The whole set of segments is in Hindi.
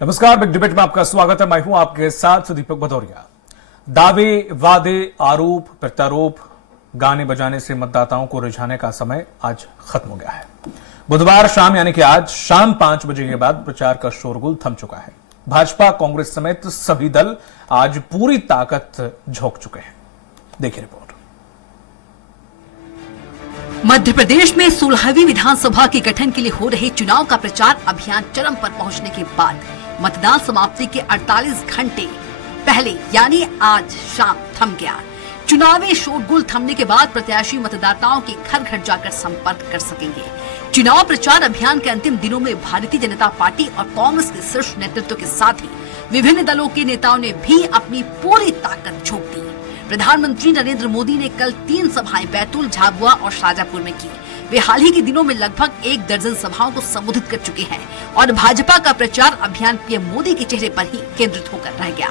नमस्कार, बिग डिबेट में आपका स्वागत है। मैं हूं आपके साथ दीपक भदौरिया। दावे, वादे, आरोप, प्रत्यारोप, गाने बजाने से मतदाताओं को रिझाने का समय आज खत्म हो गया है। बुधवार शाम यानी कि आज शाम 5 बजे के बाद प्रचार का शोरगुल थम चुका है। भाजपा, कांग्रेस समेत सभी दल आज पूरी ताकत झोंक चुके हैं। देखिए रिपोर्ट। मध्य प्रदेश में 16वीं विधानसभा के गठन के लिए हो रहे चुनाव का प्रचार अभियान चरम पर पहुंचने के बाद मतदान समाप्ति के 48 घंटे पहले यानी आज शाम थम गया। चुनावी शोरगुल थमने के बाद प्रत्याशी मतदाताओं के घर घर जाकर संपर्क कर सकेंगे। चुनाव प्रचार अभियान के अंतिम दिनों में भारतीय जनता पार्टी और कांग्रेस के शीर्ष नेतृत्व के साथ ही विभिन्न दलों के नेताओं ने भी अपनी पूरी ताकत झोंक दी। प्रधानमंत्री नरेंद्र मोदी ने कल 3 सभाएं बैतूल, झाबुआ और शाजापुर में की। वे हाल ही के दिनों में लगभग 1 दर्जन सभाओं को संबोधित कर चुके हैं और भाजपा का प्रचार अभियान पीएम मोदी के चेहरे पर ही केंद्रित होकर रह गया।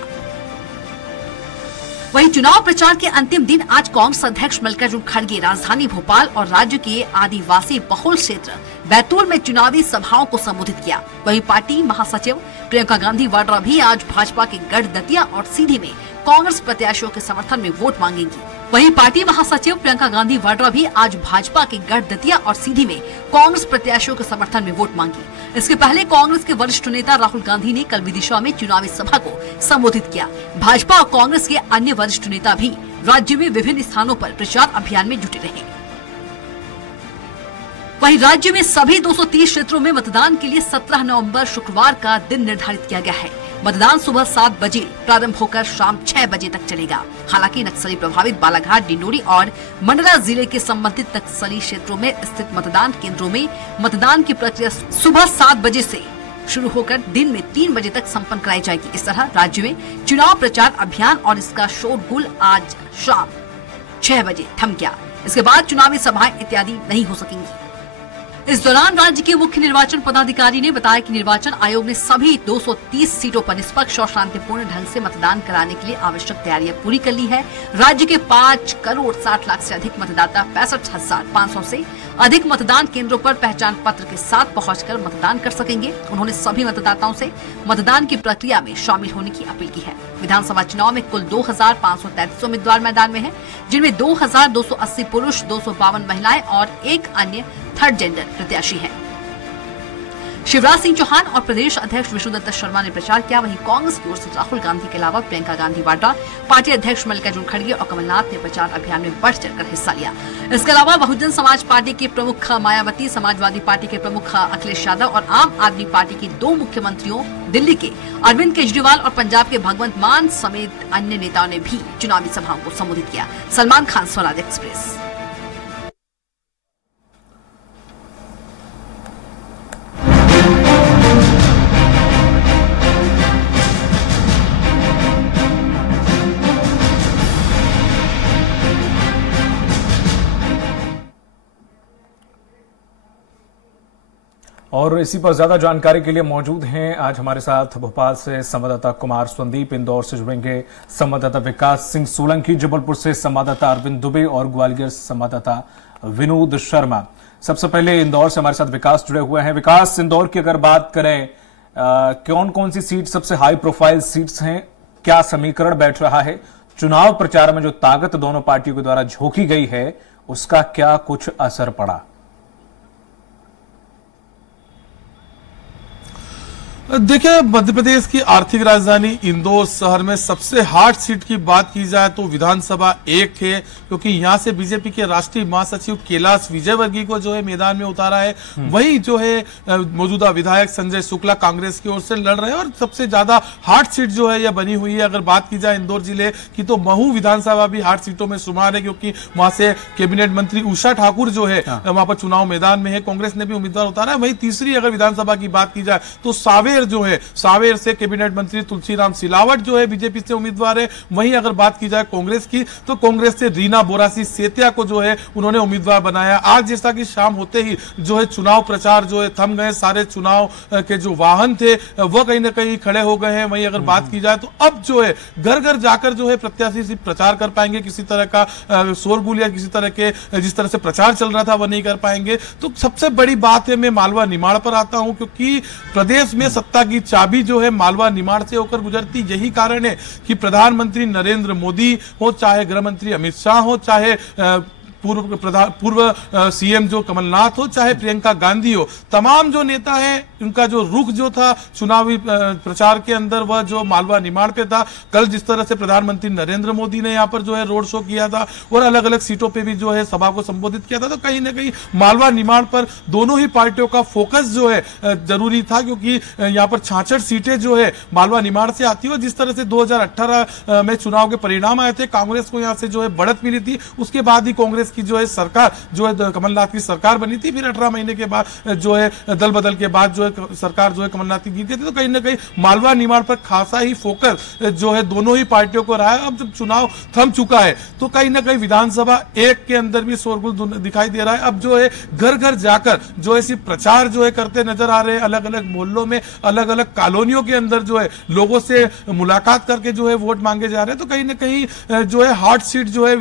वहीं चुनाव प्रचार के अंतिम दिन आज कांग्रेस अध्यक्ष मल्लिकार्जुन खड़गे राजधानी भोपाल और राज्य के आदिवासी बहुल क्षेत्र बैतूल में चुनावी सभाओं को संबोधित किया। वहीं पार्टी महासचिव प्रियंका गांधी वाड्रा भी आज भाजपा के गढ़ दतिया और सीधी में कांग्रेस प्रत्याशियों के समर्थन में वोट मांगेंगी। वहीं पार्टी महासचिव प्रियंका गांधी वाड्रा भी आज भाजपा के गढ़ दतिया और सीधी में कांग्रेस प्रत्याशियों के समर्थन में वोट मांगी। इसके पहले कांग्रेस के वरिष्ठ नेता राहुल गांधी ने कल विदिशा में चुनावी सभा को संबोधित किया। भाजपा और कांग्रेस के अन्य वरिष्ठ नेता भी राज्य में विभिन्न स्थानों पर प्रचार अभियान में जुटे रहे। वहीं राज्य में सभी 230 क्षेत्रों में मतदान के लिए 17 नवंबर शुक्रवार का दिन निर्धारित किया गया है। मतदान सुबह 7 बजे प्रारंभ होकर शाम 6 बजे तक चलेगा। हालांकि नक्सली प्रभावित बालाघाट, डिंडोरी और मंडला जिले के संबंधित नक्सली क्षेत्रों में स्थित मतदान केंद्रों में मतदान की प्रक्रिया सुबह 7 बजे से शुरू होकर दिन में 3 बजे तक संपन्न कराई जाएगी। इस तरह राज्य में चुनाव प्रचार अभियान और इसका शोरगुल आज शाम 6 बजे थम गया। इसके बाद चुनावी सभाएं इत्यादि नहीं हो सकेंगी। इस दौरान राज्य के मुख्य निर्वाचन पदाधिकारी ने बताया कि निर्वाचन आयोग ने सभी 230 सीटों पर निष्पक्ष और शांतिपूर्ण ढंग से मतदान कराने के लिए आवश्यक तैयारियां पूरी कर ली है। राज्य के 5 करोड़ 60 लाख से अधिक मतदाता 65,500 से अधिक मतदान केंद्रों पर पहचान पत्र के साथ पहुंचकर मतदान कर सकेंगे। उन्होंने सभी मतदाताओं से मतदान की प्रक्रिया में शामिल होने की अपील की है। विधानसभा चुनाव में कुल 2,533 उम्मीदवार मैदान में हैं, जिनमें 2,280 पुरुष, 252 महिलाएं और एक अन्य थर्ड जेंडर प्रत्याशी हैं। शिवराज सिंह चौहान और प्रदेश अध्यक्ष विष्णुदत्त शर्मा ने प्रचार किया। वहीं कांग्रेस की ओर से राहुल गांधी के अलावा प्रियंका गांधी वाड्रा, पार्टी अध्यक्ष मल्लिकार्जुन खड़गे और कमलनाथ ने प्रचार अभियान में बढ़ चढ़कर हिस्सा लिया। इसके अलावा बहुजन समाज पार्टी के प्रमुख मायावती, समाजवादी पार्टी के प्रमुख अखिलेश यादव और आम आदमी पार्टी के 2 मुख्यमंत्रियों दिल्ली के अरविंद केजरीवाल और पंजाब के भगवंत मान समेत अन्य नेताओं ने भी चुनावी सभाओं को संबोधित किया। सलमान खान, स्वराज एक्सप्रेस। और इसी पर ज्यादा जानकारी के लिए मौजूद हैं आज हमारे साथ भोपाल से संवाददाता कुमार संदीप, इंदौर से जुड़ेंगे संवाददाता विकास सिंह सोलंकी, जबलपुर से संवाददाता अरविंद दुबे और ग्वालियर से संवाददाता विनोद शर्मा। सबसे पहले इंदौर से हमारे साथ विकास जुड़े हुए हैं। विकास, इंदौर की अगर बात करें, कौन कौन सी सीट सबसे हाई प्रोफाइल सीट्स हैं, क्या समीकरण बैठ रहा है, चुनाव प्रचार में जो ताकत दोनों पार्टियों के द्वारा झोंकी गई है उसका क्या कुछ असर पड़ा? देखिए, मध्य प्रदेश की आर्थिक राजधानी इंदौर शहर में सबसे हार्ड सीट की बात की जाए तो विधानसभा 1 है, क्योंकि यहां से बीजेपी के राष्ट्रीय महासचिव कैलाश विजयवर्गीय को जो है मैदान में उतारा है। वहीं जो है मौजूदा विधायक संजय शुक्ला कांग्रेस की ओर से लड़ रहे हैं और सबसे ज्यादा हार्ड सीट जो है यह बनी हुई है। अगर बात की जाए इंदौर जिले की तो महू विधानसभा भी हार्ड सीटों में शुमार है, क्योंकि वहां से कैबिनेट मंत्री उषा ठाकुर जो है वहां पर चुनाव मैदान में है। कांग्रेस ने भी उम्मीदवार उतारा है। वहीं तीसरी अगर विधानसभा की बात की जाए तो सावेर जो है, सावेर से कैबिनेट मंत्री तुलसीराम सिलावट जो है बीजेपी से उम्मीदवार है। वहीं अगर बात की जाए कांग्रेस की तो कांग्रेस से रीना बोरासी सेतिया को जो है उन्होंने उम्मीदवार बनाया। आज जैसा कि शाम होते ही जो है चुनाव प्रचार जो है थम गए, सारे चुनाव के जो वाहन थे वह कहीं ना कहीं खड़े हो गए हैं। वहीं अगर बात की जाए तो अब जो है घर घर जाकर जो है प्रत्याशी सिर्फ प्रचार कर पाएंगे, किसी तरह का शोरगुल या किसी तरह के जिस तरह से प्रचार चल रहा था वह नहीं कर पाएंगे। तो सबसे बड़ी बात है, मैं मालवा निमाड़ पर आता हूं, क्योंकि प्रदेश में सत्ता की चाबी जो है मालवा निमाड़ से होकर गुजरती। यही कारण है कि प्रधानमंत्री नरेंद्र मोदी हो, चाहे गृह मंत्री अमित शाह हो, चाहे पूर्व सीएम जो कमलनाथ हो, चाहे प्रियंका गांधी हो, तमाम जो नेता हैं उनका जो रुख जो था चुनावी प्रचार के अंदर वह जो मालवा निमाड़ पे था। कल जिस तरह से प्रधानमंत्री नरेंद्र मोदी ने यहाँ पर जो है रोड शो किया था और अलग अलग सीटों पे भी जो है सभा को संबोधित किया था, तो कहीं ना कहीं मालवा निमाड़ पर दोनों ही पार्टियों का फोकस जो है जरूरी था, क्योंकि यहाँ पर 66 सीटें जो है मालवा निमाड़ से आती है। जिस तरह से 2018 में चुनाव के परिणाम आए थे, कांग्रेस को यहाँ से जो है बढ़त मिली थी, उसके बाद ही कांग्रेस की जो है सरकार जो है कमलनाथ की सरकार बनी थी। फिर 18 महीने के बाद जो है दल बदल के बाद जो है सरकार जो है कमलनाथ की जीत गई थी। तो कहीं ना कहीं मालवा निमाड़ पर खासा ही फोकस जो है दोनों ही पार्टियों को रहा है। अब जब चुनाव थम चुका है तो कहीं ना कहीं विधानसभा 1 के अंदर भी शोरगुल दिखाई दे रहा है। अब जो है घर घर जाकर जो है सिर्फ प्रचार जो है करते नजर आ रहे हैं, अलग अलग मोहल्लों में, अलग अलग कॉलोनियों के अंदर जो है लोगों से मुलाकात करके जो है वोट मांगे जा रहे हैं। तो कहीं ना कहीं जो है हॉट सीट जो है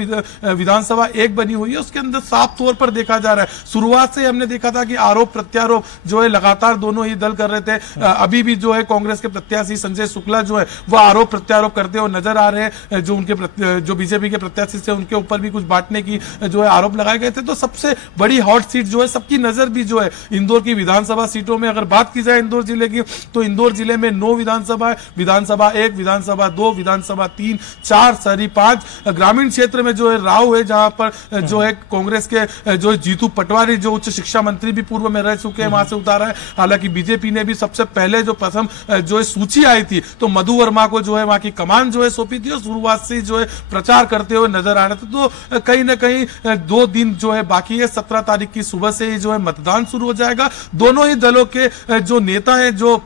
विधानसभा 1 बनी हुई है, उसके अंदर साफ तौर पर देखा जा रहा है। शुरुआत से हमने देखा था कि आरोप प्रत्यारोप जो है लगातार दोनों ही दल कर रहे थे। अभी भी जो है कांग्रेस के प्रत्याशी संजय शुक्ला जो है वह आरोप प्रत्यारोप करते हुए नजर आ रहे हैं। जो बीजेपी के प्रत्याशी थे उनके ऊपर भी कुछ बांटने की जो है आरोप लगाए गए थे। तो सबसे बड़ी हॉट सीट जो है, सबकी नजर भी जो है इंदौर की विधानसभा सीटों में अगर बात की जाए इंदौर जिले की, तो इंदौर जिले में 9 विधानसभा है। विधानसभा 1, विधानसभा 2, विधानसभा 3, 4, शहरी 5। ग्रामीण क्षेत्र में जो है राव है, जहां पर जो है कांग्रेस के जो जीतू पटवारी जो उच्च शिक्षा मंत्री भी पूर्व में रह चुके हैं, वहां से उतारा है। हालांकि बीजेपी ने भी सबसे पहले जो प्रथम जो है सूची आई थी तो मधु वर्मा को जो है वहां की कमान जो है सौंपी थी और शुरुआत से जो है प्रचार करते हुए नजर आ रहे थे। तो कहीं ना कहीं 2 दिन जो है बाकी है। 17 तारीख की सुबह से ही जो है मतदान शुरू हो जाएगा। दोनों ही दलों के जो नेता हैं, जो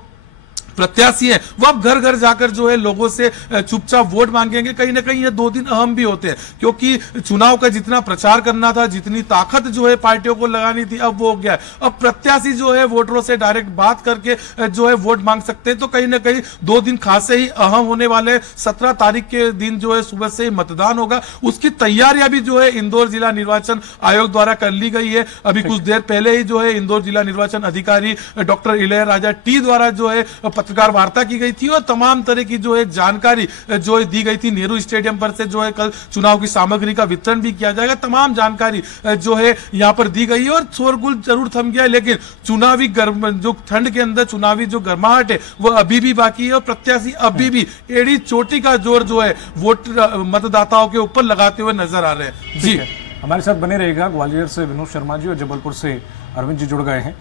प्रत्याशी है, वो अब घर घर जाकर जो है लोगों से चुपचाप वोट मांगेंगे। कहीं ना कहीं ये 2 दिन अहम भी होते हैं, क्योंकि चुनाव का जितना प्रचार करना था, जितनी ताकत जो है पार्टियों को लगानी थी, अब वो हो गया है। अब प्रत्याशी जो है वोटरों से डायरेक्ट बात करके जो है वोट मांग सकते हैं। तो कहीं ना कहीं 2 दिन खासे ही अहम होने वाले। 17 तारीख के दिन जो है सुबह से ही मतदान होगा। उसकी तैयारियां भी जो है इंदौर जिला निर्वाचन आयोग द्वारा कर ली गई है। अभी कुछ देर पहले ही जो है इंदौर जिला निर्वाचन अधिकारी डॉक्टर इलैयाराजा टी द्वारा जो है पत्रकार वार्ता की गई थी और तमाम तरह की जो है जानकारी जो है दी गई थी। नेहरू स्टेडियम पर से जो है कल चुनाव की सामग्री का वितरण भी किया जाएगा। तमाम जानकारी जो है यहां पर दी गई है और शोरगुल जरूर थम गया है, लेकिन चुनावी जो ठंड के अंदर चुनावी जो गर्माहट है वह अभी भी बाकी है और प्रत्याशी अभी भी एड़ी चोटी का जोर जो है वोट मतदाताओं के ऊपर लगाते हुए नजर आ रहे हैं। जी, हमारे साथ बने रहेगा। ग्वालियर से विनोद शर्मा जी और जबलपुर से अरविंद जी जुड़ गए हैं।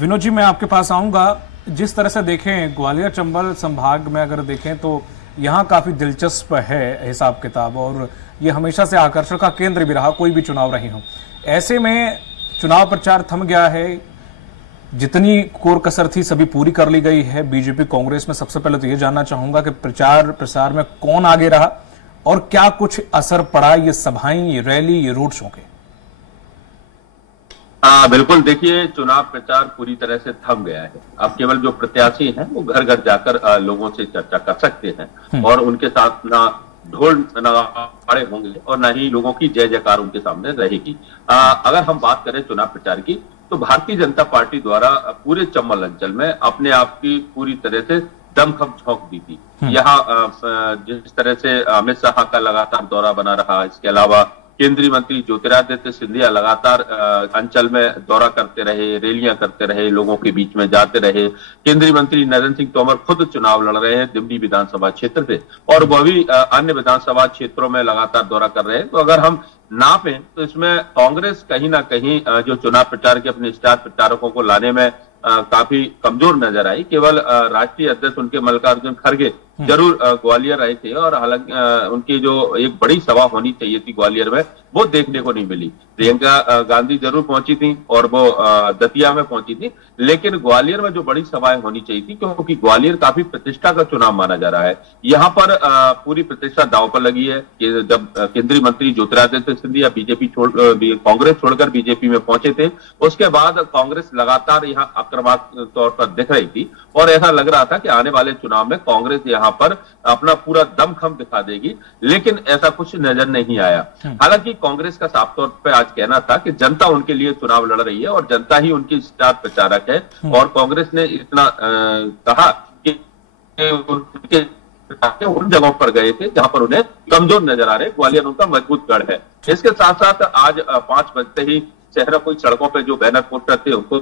विनोद जी, मैं आपके पास आऊंगा। जिस तरह से देखें ग्वालियर चंबल संभाग में अगर देखें तो यहाँ काफी दिलचस्प है हिसाब किताब, और ये हमेशा से आकर्षण का केंद्र भी रहा, कोई भी चुनाव रही हो। ऐसे में चुनाव प्रचार थम गया है, जितनी कोर कसर थी सभी पूरी कर ली गई है बीजेपी कांग्रेस में। सबसे पहले तो ये जानना चाहूंगा कि प्रचार प्रसार में कौन आगे रहा और क्या कुछ असर पड़ा ये सभाएं, ये रैली, ये रोड शो के? बिल्कुल, देखिए चुनाव प्रचार पूरी तरह से थम गया है। अब केवल जो प्रत्याशी हैं वो घर घर जाकर लोगों से चर्चा कर सकते हैं और उनके साथ ना ढोल नगाड़े होंगे और ना ही लोगों की जय जयकार उनके सामने रहेगी। अगर हम बात करें चुनाव प्रचार की, तो भारतीय जनता पार्टी द्वारा पूरे चंबल अंचल में अपने आप की पूरी तरह से दमखम झोंक दी थी। यहाँ जिस तरह से अमित शाह का लगातार दौरा बना रहा, इसके अलावा केंद्रीय मंत्री ज्योतिरादित्य सिंधिया लगातार अंचल में दौरा करते रहे, रैलियां करते रहे, लोगों के बीच में जाते रहे। केंद्रीय मंत्री नरेंद्र सिंह तोमर खुद चुनाव लड़ रहे हैं दिमनी विधानसभा क्षेत्र से और वह भी अन्य विधानसभा क्षेत्रों में लगातार दौरा कर रहे हैं। तो अगर हम नापें तो इसमें कांग्रेस कहीं ना कहीं जो चुनाव प्रचार के अपने स्टार प्रचारकों को लाने में काफी कमजोर नजर आई। केवल राष्ट्रीय अध्यक्ष उनके मल्लिकार्जुन खड़गे जरूर ग्वालियर आए थे और हालांकि उनकी जो एक बड़ी सभा होनी चाहिए थी ग्वालियर में वो देखने को नहीं मिली। प्रियंका गांधी जरूर पहुंची थी और वो दतिया में पहुंची थी, लेकिन ग्वालियर में जो बड़ी सभाएं होनी चाहिए थी, क्योंकि ग्वालियर काफी प्रतिष्ठा का चुनाव माना जा रहा है। यहाँ पर पूरी प्रतिष्ठा दांव पर लगी है कि जब केंद्रीय मंत्री ज्योतिरादित्य सिंधिया कांग्रेस छोड़कर बीजेपी में पहुंचे थे, उसके बाद कांग्रेस लगातार यहाँ अब आक्रामक तौर पर दिख रही थी और ऐसा लग रहा था कि आने वाले चुनाव में कांग्रेस यहाँ पर अपना पूरा दमखम दिखा देगी, लेकिन ऐसा कुछ नजर नहीं आया। हालांकि कांग्रेस का साफ तौर पर आज कहना था कि जनता उनके लिए चुनाव लड़ रही है और जनता ही उनकी स्टार प्रचारक है, और कांग्रेस ने इतना कहा कि उनके उन जगहों पर गए थे जहां पर उन्हें कमजोर नजर आ रहे, ग्वालियर उनका मजबूत गढ़ है। इसके साथ साथ आज 5 बजते ही शहर कोई सड़कों पे जो बैनर पोस्टर थे उनको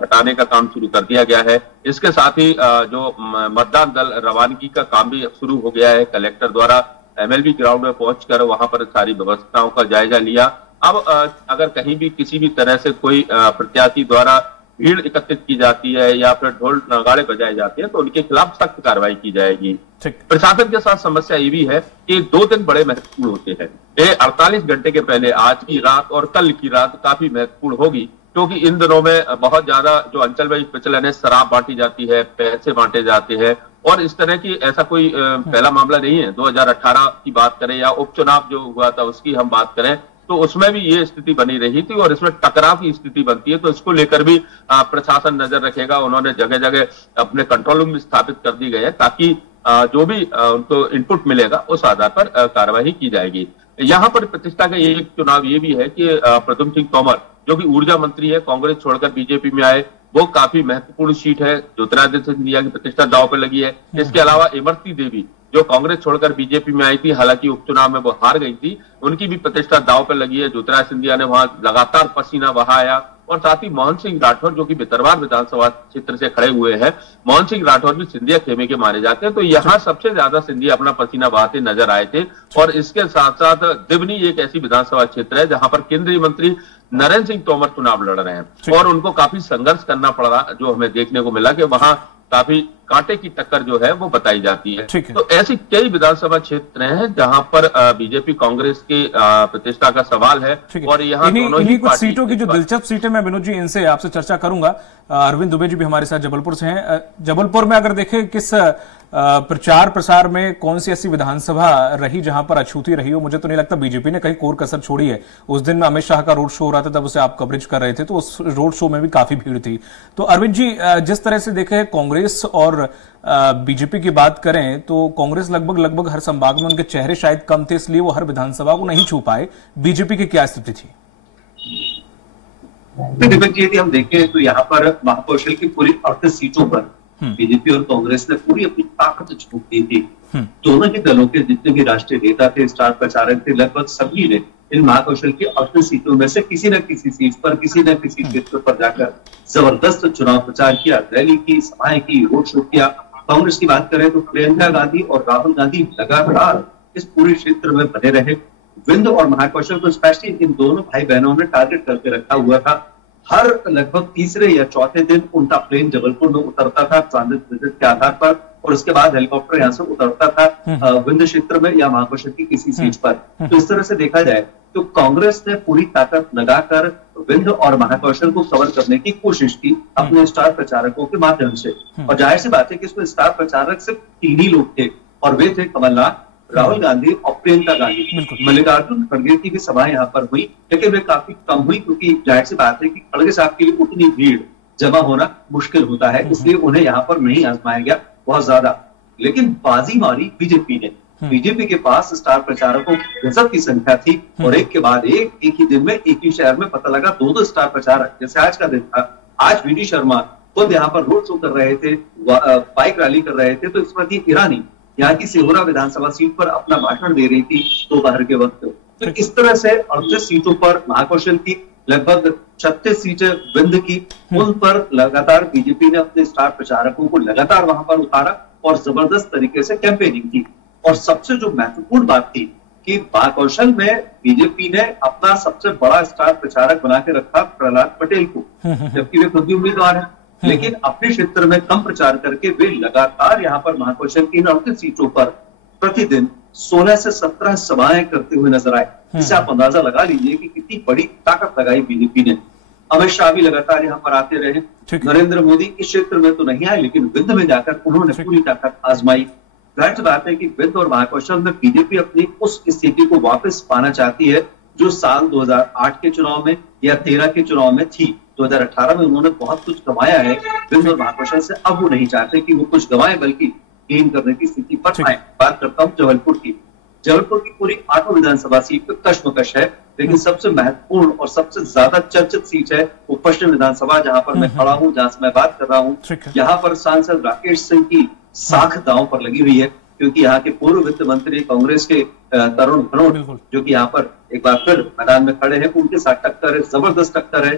हटाने का काम शुरू कर दिया गया है। इसके साथ ही जो मतदान दल रवानगी का काम भी शुरू हो गया है। कलेक्टर द्वारा MLB ग्राउंड में पहुंचकर वहां पर सारी व्यवस्थाओं का जायजा लिया। अब अगर कहीं भी किसी भी तरह से कोई प्रत्याशी द्वारा भीड़ एकत्रित की जाती है या फिर ढोल नगाड़े बजाए जाते हैं तो उनके खिलाफ सख्त कार्रवाई की जाएगी। प्रशासन के साथ समस्या ये भी है कि 2 दिन बड़े महत्वपूर्ण होते हैं। ये 48 घंटे के पहले आज की रात और कल की रात काफी महत्वपूर्ण होगी, क्योंकि इन दिनों में बहुत ज्यादा जो अंचल वाइज प्रचलन है, शराब बांटी जाती है, पैसे बांटे जाते हैं, और इस तरह की ऐसा कोई पहला मामला नहीं है। 2018 की बात करें या उपचुनाव जो हुआ था उसकी हम बात करें तो उसमें भी ये स्थिति बनी रही थी और इसमें टकराव की स्थिति बनती है, तो इसको लेकर भी प्रशासन नजर रखेगा। उन्होंने जगह जगह अपने कंट्रोल रूम स्थापित कर दी गए हैं ताकि जो भी उनको इनपुट मिलेगा उस आधार पर कार्रवाई की जाएगी। यहाँ पर प्रतिष्ठा का एक चुनाव ये भी है कि प्रद्युम्न सिंह तोमर जो कि ऊर्जा मंत्री है, कांग्रेस छोड़कर बीजेपी में आए, वो काफी महत्वपूर्ण सीट है। ज्योतिरादित्य सिंधिया की प्रतिष्ठा दांव पर लगी है। इसके अलावा इमरती देवी जो कांग्रेस छोड़कर बीजेपी में आई थी, हालांकि उपचुनाव में वो हार गई थी, उनकी भी प्रतिष्ठा दांव पर लगी है। ज्योतिरादित्य सिंधिया ने वहां लगातार पसीना बहाया, और साथ ही मोहन सिंह राठौर जो कि भितरवार विधानसभा क्षेत्र से खड़े हुए हैं, मोहन सिंह राठौर भी सिंधिया खेमे के माने जाते हैं, तो यहाँ सबसे ज्यादा सिंधिया अपना पसीना बहाते नजर आए थे। और इसके साथ साथ दिवनी एक ऐसी विधानसभा क्षेत्र है जहां पर केंद्रीय मंत्री नरेंद्र सिंह तोमर चुनाव लड़ रहे हैं और उनको काफी संघर्ष करना पड़ रहा, जो हमें देखने को मिला कि वहां काफी कांटे की टक्कर जो है वो बताई जाती है। तो ऐसी कई विधानसभा क्षेत्र हैं जहां पर बीजेपी कांग्रेस की प्रतिष्ठा का सवाल है, और यहाँ दोनों ही कुछ सीटों की जो दिलचस्प सीटें मैं विनोद जी इनसे आपसे चर्चा करूंगा। अरविंद दुबे जी भी हमारे साथ जबलपुर से हैं। जबलपुर में अगर देखें किस प्रचार प्रसार में कौन सी ऐसी विधानसभा रही जहां पर अछूती रही हो? मुझे तो नहीं लगता बीजेपी ने कहीं कोर कसर छोड़ी है। उस दिन में अमित शाह का रोड शो हो रहा था, तब उसे आप कवरेज कर रहे थे, तो उस रोड शो में भी काफी भीड़ थी। तो अरविंद जी, जिस तरह से देखें कांग्रेस और बीजेपी की बात करें तो कांग्रेस लगभग हर संभाग में उनके चेहरे शायद कम थे, इसलिए वो हर विधानसभा को नहीं छू पाए। बीजेपी की क्या स्थिति थी? दीपक जी, यदि हम देखें तो यहाँ पर महाकौशल की पूरी 38 सीटों पर बीजेपी और कांग्रेस ने पूरी अपनी ताकत झोंक दी थी। दोनों ही दलों के जितने भी राष्ट्रीय नेता थे, स्टार प्रचारक थे, लगभग सभी ने इन महाकौशल की 38 सीटों में से किसी न किसी सीट पर, किसी न किसी क्षेत्र पर जाकर जबरदस्त चुनाव प्रचार किया, रैली की, सभाएं की, रोड शो किया। कांग्रेस की बात करें तो प्रियंका गांधी और राहुल गांधी लगातार इस पूरे क्षेत्र में बने रहे। विंध्य और महाकौशल को स्पेशली इन दोनों भाई बहनों ने टारगेट करके रखा हुआ था। हर लगभग तीसरे या चौथे दिन उनका प्लेन जबलपुर में उतरता था ट्रांजिट विजिट के आधार पर, और उसके बाद हेलीकॉप्टर यहाँ से उतरता था विंध्य क्षेत्र में या महाकौशल की किसी सीट पर। तो इस तरह से देखा जाए तो कांग्रेस ने पूरी ताकत लगाकर विंध्य और महाकौशल को कवर करने की कोशिश की अपने स्टार प्रचारकों के माध्यम से। और जाहिर सी बात है कि इसमें स्टार प्रचारक सिर्फ 3 ही लोग थे, और वे थे कमलनाथ, राहुल गांधी और प्रियंका गांधी। मल्लिकार्जुन खड़गे की भी सभा यहाँ पर हुई, लेकिन वे काफी कम हुई, क्योंकि जाहिर सी बात है कि खड़गे साहब के लिए उतनी भीड़ जमा होना मुश्किल होता है, इसलिए उन्हें यहाँ पर नहीं आजमाया गया बहुत ज्यादा। लेकिन बाजी मारी बीजेपी ने। बीजेपी के पास स्टार प्रचारकों की गजब की संख्या थी, और एक के बाद एक ही दिन में एक ही शहर में पता लगा 2-2 स्टार प्रचारक। जैसे आज का दिन था, आज वीडी शर्मा खुद यहाँ पर रोड शो कर रहे थे, बाइक रैली कर रहे थे, तो स्मृति ईरानी यहाँ की सिहोरा विधानसभा सीट पर अपना भाषण दे रही थी दोपहर के वक्त। तो इस तरह से 38 सीटों पर महाकौशल की, लगभग 36 सीटें विंध्य की, उन पर लगातार बीजेपी ने अपने स्टार प्रचारकों को लगातार वहां पर उतारा और जबरदस्त तरीके से कैंपेनिंग की। और सबसे जो महत्वपूर्ण बात थी कि महाकौशल में बीजेपी ने अपना सबसे बड़ा स्टार प्रचारक बना के रखा प्रहलाद पटेल को, जबकि वे खुद भी उम्मीदवार हैं, लेकिन अपने क्षेत्र में कम प्रचार करके वे लगातार यहाँ पर महाकौशल की 38 सीटों पर प्रतिदिन 16 से 17 सभाएं करते हुए नजर आए। इससे आप अंदाजा लगा लीजिए कि कितनी बड़ी ताकत लगाई बीजेपी ने। अमित शाह भी लगातार यहाँ पर आते रहे। नरेंद्र मोदी इस क्षेत्र में तो नहीं आए, लेकिन विंध्य में जाकर उन्होंने पूरी ताकत आजमाई। जाहिर सी बात है कि विंध्य और महाकौशल में बीजेपी अपनी उस स्थिति को वापस पाना चाहती है जो साल 2008 के चुनाव में 2013 के चुनाव में थी। 2018 में उन्होंने बहुत कुछ कमाया है विंध्य और महाकौशल से। अब वो नहीं चाहते कि वो कुछ गंवाए बल्कि गेन करने की स्थिति पर आए। बात करता हूँ जबलपुर की। जबलपुर की पूरी 8 विधानसभा सीट पे कश्मकश है, लेकिन सबसे महत्वपूर्ण और सबसे ज्यादा चर्चित सीट है वो पश्चिम विधानसभा, जहां पर मैं खड़ा हूं, जहां से मैं बात कर रहा हूं। यहाँ पर सांसद राकेश सिंह की साख दांव पर लगी हुई है, क्योंकि यहाँ के पूर्व वित्त मंत्री कांग्रेस के तरुण भनोट, जो कि यहाँ पर एक बार फिर मैदान में खड़े हैं, उनके साथ टक्कर है, जबरदस्त टक्कर है,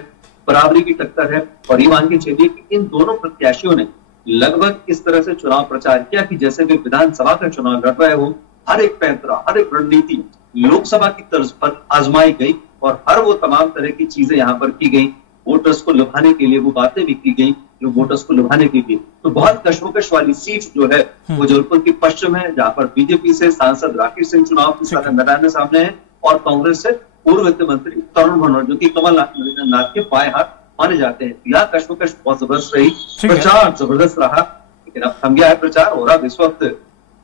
बराबरी की टक्कर है। और ये मान के चलिए कि इन दोनों प्रत्याशियों ने लगभग इस तरह से चुनाव प्रचार किया कि जैसे वे विधानसभा का चुनाव लड़ रहे हो। हर एक पैंतरा, हर एक रणनीति लोकसभा की तर्ज पर आजमाई गई और हर वो तमाम तरह की चीजें यहाँ पर की गई। वोटर्स को लुभाने के लिए वो बातें भी की गई जो वोटर्स को लुभाने के लिए। तो बहुत कश्मकश वाली सीट जो है वो जबलपुर की पश्चिम है, जहां पर बीजेपी से सांसद राकेश सिंह चुनाव के मैदान में सामने है और कांग्रेस से पूर्व वित्त मंत्री तरुण भनोट, जो कि कमलनाथ के बाएं हाथ माने जाते हैं। यह कश्मकश बहुत जबरदस्त रही, प्रचार जबरदस्त रहा, लेकिन अब थम गया है प्रचार। और अब इस वक्त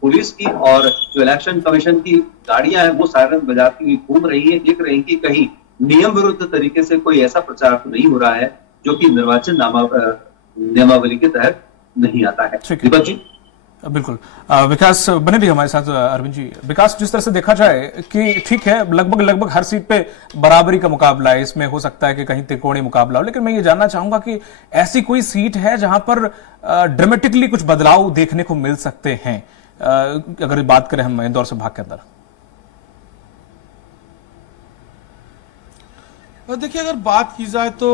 पुलिस की और जो इलेक्शन कमीशन की गाड़ियां हैं वो सायरन बजाती हुई घूम रही है, देख रही कि कहीं नियम विरुद्ध तरीके से कोई ऐसा प्रचार तो नहीं हो रहा है जो कि निर्वाचन नियमावली के तहत नहीं आता है। दीपक जी बिल्कुल। विकास बने रही हमारे साथ। अरविंद जी, विकास, जिस तरह से देखा जाए कि ठीक है लगभग हर सीट पे बराबरी का मुकाबला है, इसमें हो सकता है कि कहीं त्रिकोणीय मुकाबला हो, लेकिन मैं ये जानना चाहूंगा कि ऐसी कोई सीट है जहां पर ड्रामेटिकली कुछ बदलाव देखने को मिल सकते हैं, अगर बात करें हम इंदौर संभाग के अंदर? देखिए, अगर बात की जाए तो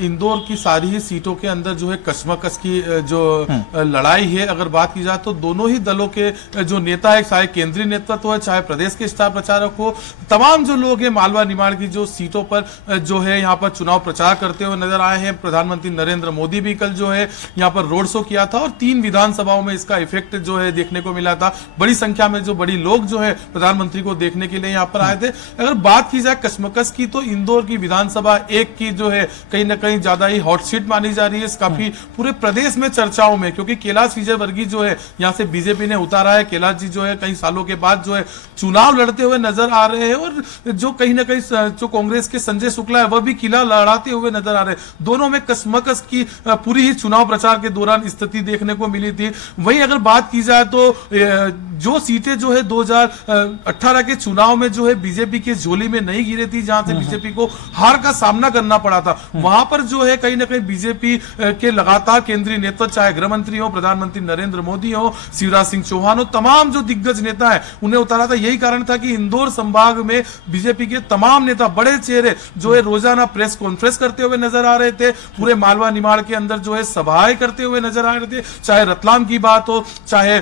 इंदौर की सारी ही सीटों के अंदर जो है कश्मकश की जो लड़ाई है, अगर बात की जाए तो दोनों ही दलों के जो नेता है, चाहे केंद्रीय नेतृत्व है, चाहे प्रदेश के स्टार प्रचारक हो, तमाम जो लोग हैं मालवा निमाड़ की जो सीटों पर जो है यहाँ पर चुनाव प्रचार करते हुए नजर आए हैं। प्रधानमंत्री नरेंद्र मोदी भी कल जो है यहाँ पर रोड शो किया था और 3 विधानसभाओं में इसका इफेक्ट जो है देखने को मिला था। बड़ी संख्या में जो बड़ी लोग जो है प्रधानमंत्री को देखने के लिए यहाँ पर आए थे। अगर बात की जाए कश्मकश की तो इंदौर की विधानसभा 1 की जो है कहीं ना कहीं ज्यादा ही हॉट सीट मानी जा रही है, काफी पूरे प्रदेश में चर्चाओं में, क्योंकि कैलाश विजयवर्गीय जो है यहां से बीजेपी ने उतारा है। कैलाश जी जो है कई सालों के बाद जो है चुनाव लड़ते हुए नजर आ रहे हैं और जो कहीं ना कहीं जो कांग्रेस के संजय शुक्ला है वह भी किला लड़ाते हुए नजर आ रहे हैं। दोनों में कश्मकश की पूरी ही चुनाव प्रचार के दौरान स्थिति देखने को मिली थी। वहीं अगर बात की जाए तो जो सीटें जो है 2018 के चुनाव में जो है बीजेपी की झोली में नहीं गिरी थी, जहां से बीजेपी को हार का सामना करना पड़ा था, वहां पर जो है कहीं ना कहीं बीजेपी के लगातार केंद्रीय नेतृत्व, चाहे गृह मंत्री हो, प्रधानमंत्री नरेंद्र मोदी हो, शिवराज सिंह चौहान हो, तमाम जो दिग्गज नेता है उन्हें उतारा था। यही कारण था कि इंदौर संभाग में बीजेपी के तमाम नेता, बड़े चेहरे जो है रोजाना प्रेस कॉन्फ्रेंस करते हुए नजर आ रहे थे। पूरे मालवा निमाड़ के अंदर जो है सभाएं करते हुए नजर आ रहे थे, चाहे रतलाम की बात हो, चाहे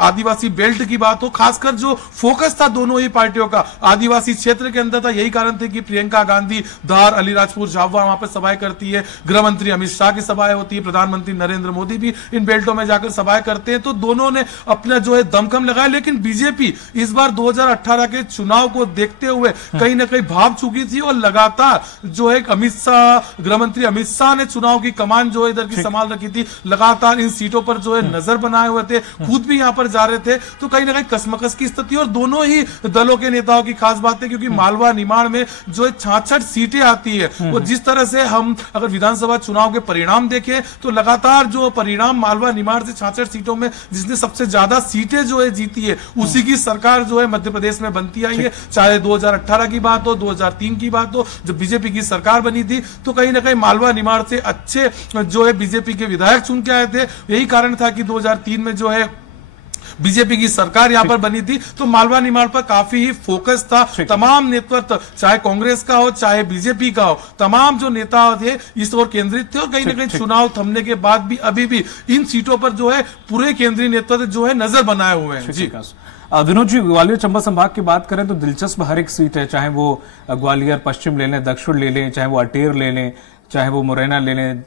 आदिवासी बेल्ट की बात हो। खासकर जो फोकस था दोनों ही पार्टियों का आदिवासी क्षेत्र के अंदर था। यही कारण थे कि प्रियंका गांधी धार, अलीराजपुर, झाबुआ वहां पर सभाएं करती है, गृह मंत्री अमित शाह की सभाएं होती है, प्रधानमंत्री नरेंद्र मोदी भी इन बेल्टों में जाकर सभाएं करते हैं। तो दोनों ने अपना जो है दमखम लगाया, लेकिन बीजेपी इस बार 2018 के चुनाव को देखते हुए कहीं ना कहीं भाग चुकी थी और लगातार जो है अमित शाह, गृह मंत्री अमित शाह ने चुनाव की कमान जो है इधर की संभाल रखी थी, लगातार इन सीटों पर जो है नजर बनाए हुए थे, खुद भी यहां पर जा रहे थे। तो कहीं ना कहीं कश्मकश की स्थिति और दोनों ही दलों के नेताओं की खास बात है, क्योंकि मालवा निमाड़ में जो है 66 सीटें आती है और जिस तरह से हम अगर विधानसभा चुनाव के परिणाम देखें तो लगातार जो परिणाम मालवा निमाड़ से 66 सीटों में जिसने सबसे ज्यादा सीटें जो है जीती है उसी की सरकार जो है मध्य प्रदेश में बनती आई है। चाहे 2018 की बात हो, 2003 की बात हो, जब बीजेपी की सरकार बनी थी तो कहीं ना कहीं मालवा निमाड़ से अच्छे जो है बीजेपी के विधायक चुन के आए थे। यही कारण था कि 2003 में जो है बीजेपी की सरकार यहां पर बनी थी, तो मालवा निमाड़ पर काफी ही फोकस था। तमाम नेतृत्व, चाहे कांग्रेस का हो चाहे बीजेपी का हो, तमाम जो नेता थे इस ओर केंद्रित थे और कहीं ना कहीं चुनाव थमने के बाद भी अभी भी इन सीटों पर जो है पूरे केंद्रीय नेतृत्व जो है नजर बनाए हुए हैं। जी विनोद जी, ग्वालियर चंबल संभाग की बात करें तो दिलचस्प हर एक सीट है, चाहे वो ग्वालियर पश्चिम ले लें, दक्षिण ले लें, चाहे वो अटेर ले लें, चाहे वो मुरैना ले लें,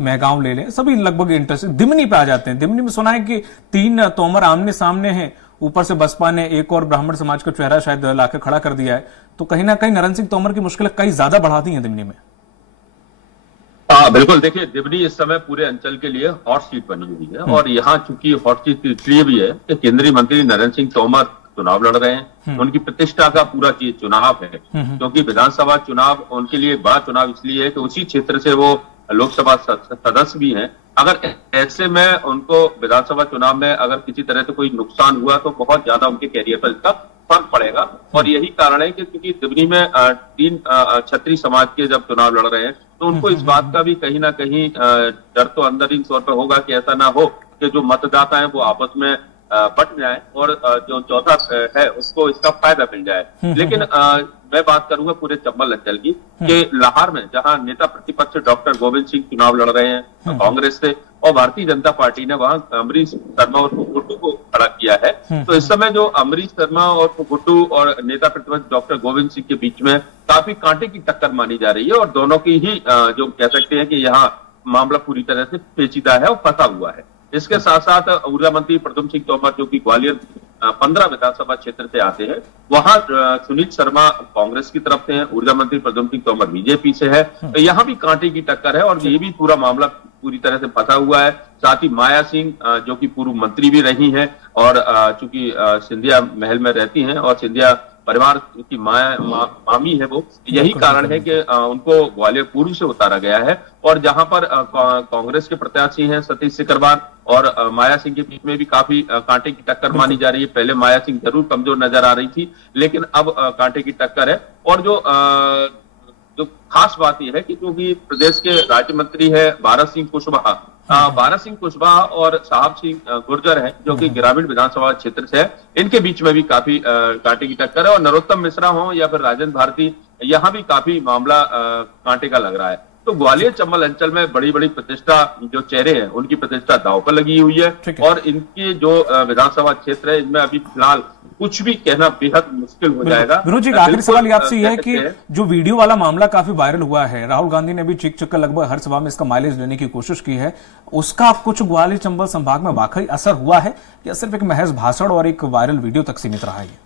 महगांव ले लें, सभी लगभग इंटरेस्ट। दिमनी पे आ जाते हैं। दिमनी में सुना है कि 3 तोमर आमने सामने हैं, ऊपर से बसपा ने एक और ब्राह्मण समाज का चेहरा शायद लाकर खड़ा कर दिया है, तो कहीं ना कहीं नरेंद्र सिंह तोमर की मुश्किलें कई ज्यादा बढ़ा दी हैं दिमनी में। बिल्कुल। देखिए, दिमनी इस समय पूरे अंचल के लिए हॉट सीट बनी हुई है और यहाँ चूंकि हॉट सीट इसलिए भी है कि केंद्रीय मंत्री नरेंद्र सिंह तोमर चुनाव लड़ रहे हैं। उनकी प्रतिष्ठा का पूरा ये चुनाव है, क्योंकि विधानसभा चुनाव उनके लिए बड़ा चुनाव इसलिए है कि उसी क्षेत्र से वो लोकसभा सदस्य भी हैं। अगर ऐसे में उनको विधानसभा चुनाव में अगर किसी तरह से कोई नुकसान हुआ तो बहुत ज्यादा उनके कैरियर पर इसका फर्क पड़ेगा। और यही कारण है कि क्योंकि दिबनी में 3 क्षत्रिय समाज के जब चुनाव लड़ रहे हैं तो उनको इस बात का भी कहीं ना कहीं डर तो अंदर ही तौर पर होगा कि ऐसा ना हो कि जो मतदाता है वो आपस में बट जाए और जो चौथा है उसको इसका फायदा मिल जाए। लेकिन मैं बात करूंगा पूरे चंबल अंचल की कि लाहौर में जहां नेता प्रतिपक्ष डॉक्टर गोविंद सिंह चुनाव लड़ रहे हैं कांग्रेस से, और भारतीय जनता पार्टी ने वहां अमरीश शर्मा और गुड्डू को खड़ा किया है। तो इस समय जो अमरीश शर्मा और गुड्डू और नेता प्रतिपक्ष डॉक्टर गोविंद सिंह के बीच में काफी कांटे की टक्कर मानी जा रही है और दोनों की ही जो कह सकते हैं कि यहाँ मामला पूरी तरह से पेचीदा है और फंसा हुआ है। इसके साथ साथ ऊर्जा मंत्री प्रद्युम्न सिंह तोमर जो कि ग्वालियर 15 विधानसभा क्षेत्र से आते हैं, वहां सुनील शर्मा कांग्रेस की तरफ से हैं, ऊर्जा मंत्री प्रद्युम्न सिंह तोमर बीजेपी से है। तो यहाँ भी कांटे की टक्कर है और ये भी पूरा मामला पूरी तरह से फंसा हुआ है। साथ ही माया सिंह जो कि पूर्व मंत्री भी रही हैं और चूंकि सिंधिया महल में रहती हैं और सिंधिया परिवार की मामी है वो, यही कारण है कि उनको ग्वालियर पूर्व से उतारा गया है। और जहां पर कांग्रेस के प्रत्याशी हैं सतीश सिकरवार और माया सिंह के बीच में भी काफी कांटे की टक्कर मानी जा रही है। पहले माया सिंह जरूर कमजोर नजर आ रही थी, लेकिन अब कांटे की टक्कर है। और जो खास बात यह है कि जो भी प्रदेश के राज्य मंत्री है भारत सिंह कुशवाहा और साहब सिंह गुर्जर हैं जो कि ग्रामीण विधानसभा क्षेत्र से है, इनके बीच में भी काफी कांटे की टक्कर है। और नरोत्तम मिश्रा हो या फिर राजेंद्र भारती, यहाँ भी काफी मामला कांटे का लग रहा है। तो ग्वालियर चंबल अंचल में बड़ी बड़ी प्रतिष्ठा जो चेहरे हैं उनकी प्रतिष्ठा दांव पर लगी हुई है और इनके जो विधानसभा क्षेत्र है इनमें अभी फिलहाल कुछ भी कहना बेहद मुश्किल हो जाएगा। विनोद जी, आखिरी सवाल आपसे यह है कि जो वीडियो वाला मामला काफी वायरल हुआ है, राहुल गांधी ने भी चीख कर लगभग हर सभा में इसका माइलेज लेने की कोशिश की है, उसका कुछ ग्वालियर चंबल संभाग में वाकई असर हुआ है या सिर्फ एक महज भाषण और एक वायरल वीडियो तक सीमित रहा है?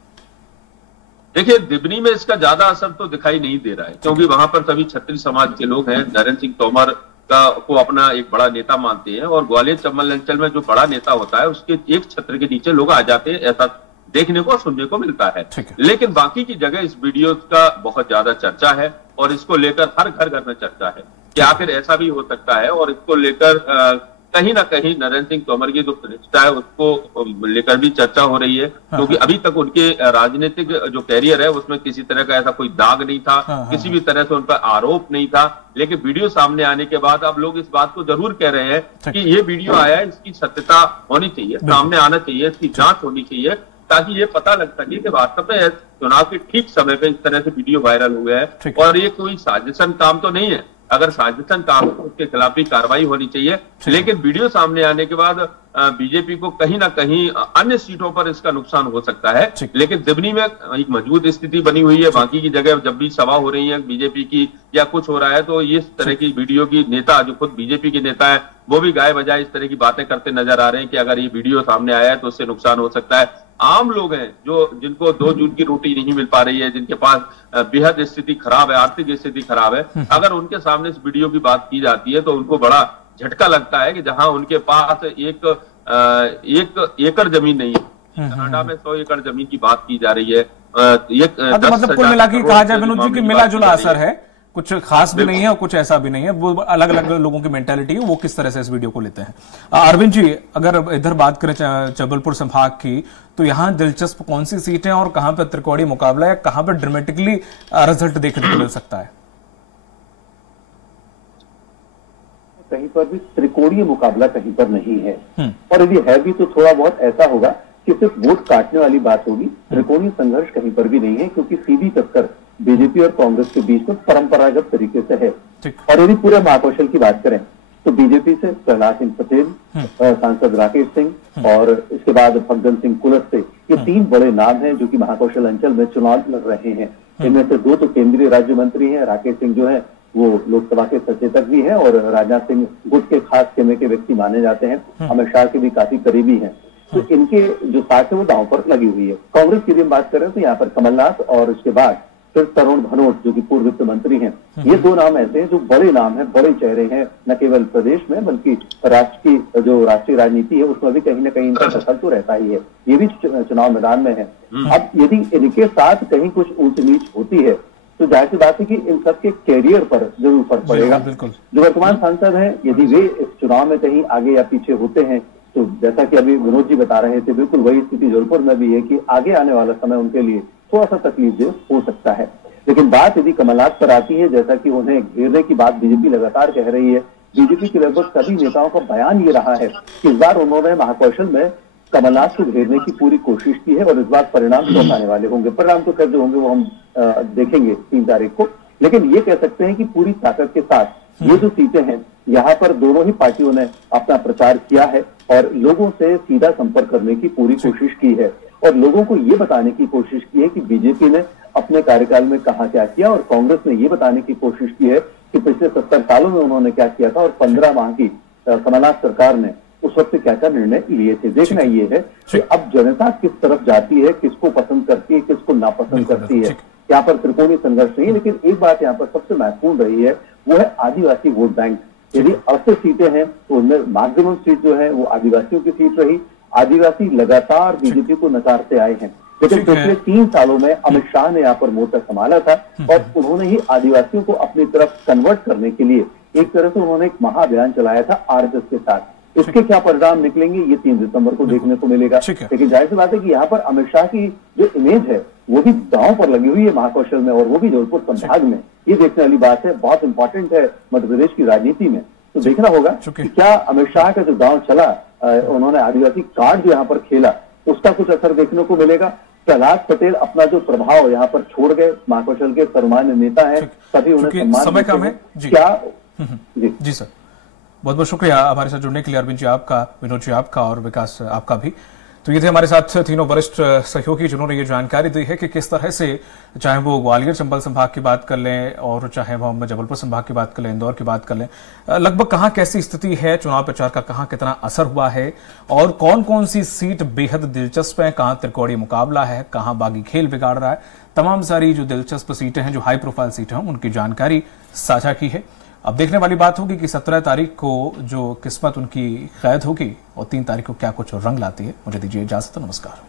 देखिए, दिबनी में इसका ज्यादा असर तो दिखाई नहीं दे रहा है क्योंकि वहां पर सभी क्षत्रिय समाज के लोग हैं, नरेंद्र सिंह तोमर को अपना एक बड़ा नेता मानते हैं और ग्वालियर चंबल अंचल में जो बड़ा नेता होता है उसके एक छत्र के नीचे लोग आ जाते हैं, ऐसा देखने को सुनने को मिलता है। लेकिन बाकी की जगह इस वीडियो का बहुत ज्यादा चर्चा है और इसको लेकर हर घर में चर्चा है कि आखिर ऐसा भी हो सकता है। और इसको लेकर कहीं ना कहीं नरेंद्र सिंह तोमर की जो प्रतिष्ठा है उसको लेकर भी चर्चा हो रही है क्योंकि अभी तक उनके राजनीतिक जो कैरियर है उसमें किसी तरह का ऐसा कोई दाग नहीं था, किसी भी तरह से उन पर आरोप नहीं था। लेकिन वीडियो सामने आने के बाद अब लोग इस बात को जरूर कह रहे हैं कि ये वीडियो आया है, इसकी सत्यता होनी चाहिए, सामने आना चाहिए, इसकी जांच होनी चाहिए ताकि ये पता लग सके कि वास्तव में चुनाव के ठीक समय पे इस तरह से वीडियो वायरल हुए हैं और ये कोई साजिशन काम तो नहीं है। अगर साजिशन काम हो उसके खिलाफ भी कार्रवाई होनी चाहिए। लेकिन वीडियो सामने आने के बाद बीजेपी को कहीं ना कहीं अन्य सीटों पर इसका नुकसान हो सकता है। लेकिन दिबनी में एक मजबूत स्थिति बनी हुई है, बाकी की जगह जब भी सभा हो रही है बीजेपी की या कुछ हो रहा है तो इस तरह की वीडियो की नेता जो खुद बीजेपी के नेता है वो भी गाय बजाय इस तरह की बातें करते नजर आ रहे हैं कि अगर ये वीडियो सामने आया है तो उससे नुकसान हो सकता है। आम लोग हैं जिनको 2 जून की रोटी नहीं मिल पा रही है, जिनके पास बेहद स्थिति खराब है, आर्थिक स्थिति खराब है, अगर उनके सामने इस वीडियो की बात की जाती है तो उनको बड़ा झटका लगता है कि जहां उनके पास एक एकड़ जमीन नहीं है, कनाडा में 100 एकड़ जमीन की बात की जा रही है। मतलब कुल मिला के कहा जाए विनोद जी की मिला जुला असर है, कुछ खास भी नहीं है और कुछ ऐसा भी नहीं है। वो अलग अलग लोगों की मेंटालिटी है, वो किस तरह से इस वीडियो को लेते हैं। अरविंद जी, अगर इधर बात करें जबलपुर संभाग की तो यहाँ दिलचस्प कौन सी सीटें और कहां पर त्रिकोणीय मुकाबला है, कहां पर ड्रामेटिकली रिजल्ट देखने को मिल सकता है? कहीं पर भी त्रिकोणीय मुकाबला कहीं पर नहीं है और यदि है भी तो थोड़ा बहुत ऐसा होगा कि सिर्फ वोट काटने वाली बात होगी। त्रिकोणीय संघर्ष कहीं पर भी नहीं है क्योंकि सीधी टक्कर बीजेपी और कांग्रेस के बीच में परंपरागत तरीके से है। और यदि पूरे महाकौशल की बात करें तो बीजेपी से प्रहलाद सिंह पटेल, सांसद राकेश सिंह और इसके बाद फग्गन सिंह कुलस्ते, ये 3 बड़े नाम हैं जो कि महाकौशल अंचल में चुनाव लड़ रहे हैं। इनमें से 2 तो केंद्रीय राज्य मंत्री हैं, राकेश सिंह जो है वो लोकसभा के सचेतक भी हैं और राजनाथ सिंह गुट के खास खेमे के व्यक्ति माने जाते हैं, अमित शाह के भी काफी करीबी हैं। तो इनके जो साथ है वो दांव पर लगी हुई है। कांग्रेस की यदि हम बात करें तो यहाँ पर कमलनाथ और उसके बाद फिर तरुण भनोट जो कि पूर्व वित्त मंत्री हैं। ये दो नाम ऐसे हैं जो बड़े नाम हैं, बड़े चेहरे हैं, न केवल प्रदेश में बल्कि राष्ट्र की जो राष्ट्रीय राजनीति है उसमें भी कहीं ना कहीं इनका दखल तो रहता ही है। ये भी चुनाव मैदान में है। अब यदि इनके साथ कहीं कुछ ऊंच नीच होती है तो जाहिर सी बात है कि इन सबके कैरियर पर जरूर फर्क पड़ेगा। जो वर्तमान सांसद हैं, यदि वे इस चुनाव में कहीं आगे या पीछे होते हैं तो जैसा कि अभी विनोद जी बता रहे थे, बिल्कुल वही स्थिति जबलपुर में भी है कि आगे आने वाला समय उनके लिए थोड़ा सा तकलीफ हो सकता है। लेकिन बात यदि कमलनाथ पर आती है, जैसा कि उन्हें घेरने की बात बीजेपी लगातार कह रही है, बीजेपी के लगभग सभी नेताओं का बयान ये रहा है कि इस बार उन्होंने महाकौशल में कमलनाथ को घेरने की पूरी कोशिश की है और इस बार परिणाम तो आने वाले होंगे। परिणाम तो खैर जो होंगे वो हम देखेंगे 3 तारीख को। लेकिन ये कह सकते हैं कि पूरी ताकत के साथ ये जो सीटें हैं, यहाँ पर दोनों ही पार्टियों ने अपना प्रचार किया है और लोगों से सीधा संपर्क करने की पूरी कोशिश की है और लोगों को ये बताने की कोशिश की है कि बीजेपी ने अपने कार्यकाल में कहाँ क्या किया और कांग्रेस ने ये बताने की कोशिश की है कि पिछले 70 सालों में उन्होंने क्या किया था और 15 माह की कमलनाथ सरकार ने उस वक्त क्या क्या निर्णय लिए थे। देखना ये है कि अब जनता किस तरफ जाती है, किसको पसंद करती है, किसको नापसंद करती है। यहाँ पर त्रिकोणीय संघर्ष नहीं है, लेकिन एक बात यहाँ पर सबसे महत्वपूर्ण रही है, वो है आदिवासी वोट बैंक। यदि 38 सीटें हैं तो उनमें मैक्सिमम सीट जो है वो आदिवासियों की सीट रही। आदिवासी लगातार बीजेपी को नकारते आए हैं, लेकिन पिछले 3 सालों में अमित शाह ने यहाँ पर मोर्चा संभाला था और उन्होंने ही आदिवासियों को अपनी तरफ कन्वर्ट करने के लिए एक तरह से उन्होंने एक महाअभियान चलाया था आरएसएस के साथ। इसके क्या परिणाम निकलेंगे ये 3 दिसंबर को देखने को मिलेगा। लेकिन जाहिर सी बात है कि यहाँ पर अमित शाह की जो इमेज है वो भी दांव पर लगी हुई है महाकौशल में और वो भी जबलपुर संभाग में। ये देखने वाली बात है, बहुत इंपॉर्टेंट है मध्य प्रदेश की राजनीति में। तो देखना होगा कि क्या अमित शाह का जो दांव चला, उन्होंने आदिवासी कार्ड जो यहाँ पर खेला, उसका कुछ असर देखने को मिलेगा। प्रहलाद पटेल अपना जो प्रभाव यहाँ पर छोड़ गए, महाकौशल के सर्वमान्य नेता है, सभी उन्हें सम्मान क्या। जी सर, बहुत बहुत शुक्रिया हमारे साथ जुड़ने के लिए। अरविंद जी आपका, विनोद जी आपका और विकास आपका भी। तो ये थे हमारे साथ तीनों वरिष्ठ सहयोगी जिन्होंने ये जानकारी दी है कि किस तरह से, चाहे वो ग्वालियर चंबल संभाग की बात कर लें और चाहे वो हम जबलपुर संभाग की बात कर लें, इंदौर की बात कर लें, लगभग कहाँ कैसी स्थिति है, चुनाव प्रचार का कहाँ कितना असर हुआ है और कौन कौन सी सीट बेहद दिलचस्प है, कहाँ त्रिकोणीय मुकाबला है, कहाँ बागी खेल बिगाड़ रहा है। तमाम सारी जो दिलचस्प सीटें हैं, जो हाई प्रोफाइल सीटें हैं, उनकी जानकारी साझा की है। अब देखने वाली बात होगी कि 17 तारीख को जो किस्मत उनकी कैद होगी और 3 तारीख को क्या कुछ रंग लाती है। मुझे दीजिए इजाजत, नमस्कार।